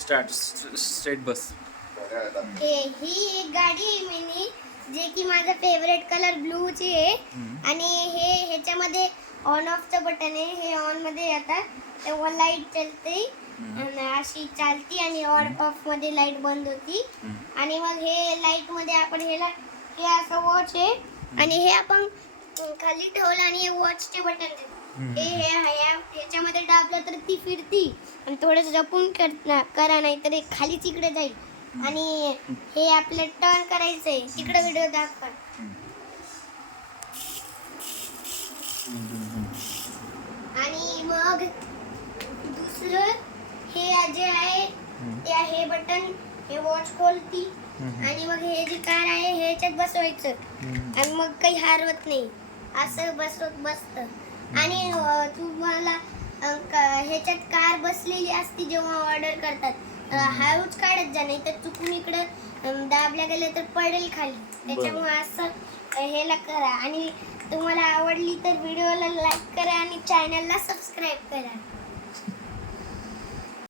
Start straight बस. ही एक गाडी आहे मिनी, जे की माझा फेवरेट कलर ब्लूची आहे. आणि ह्याच्यामध्ये ऑन ऑफचं बटन आहे. हे ऑन मध्ये आता तेव्हा लाईट चलते आणि अशी चालती आणि ऑन ऑफ मध्ये लाईट बंद होती. आणि मग हे लाईट मध्ये आपण हे असं वॉच आहे आणि हे आपण खाली ठेवलं आणि हे वॉचचे बटन ह्याच्यामध्ये दाबलं तर ती फिरती आणि थोडंसं जपून करा नाही तर खालीच इकडे जाईल. आणि हे आपलं टर्न करायचंय तिकडे व्हिडिओ दाखवा. आणि मग दुसरं हे जे आहे ते हे बटन हे वॉच खोलती आणि मग हे जी कार आहे ह्याच्यात बसवायचं आणि मग काही हरवत नाही असं बसतं. आणि तुम्हाला ह्याच्यात कार बसलेली असती जेव्हा ऑर्डर करतात हळूच काढत जा नाही तर चुकून इकडं दाबल्या गेलं तर पडेल खाली. त्याच्यामुळे असं ह्याला करा. आणि तुम्हाला आवडली तर व्हिडिओला लाईक करा आणि चॅनलला सबस्क्राईब करा.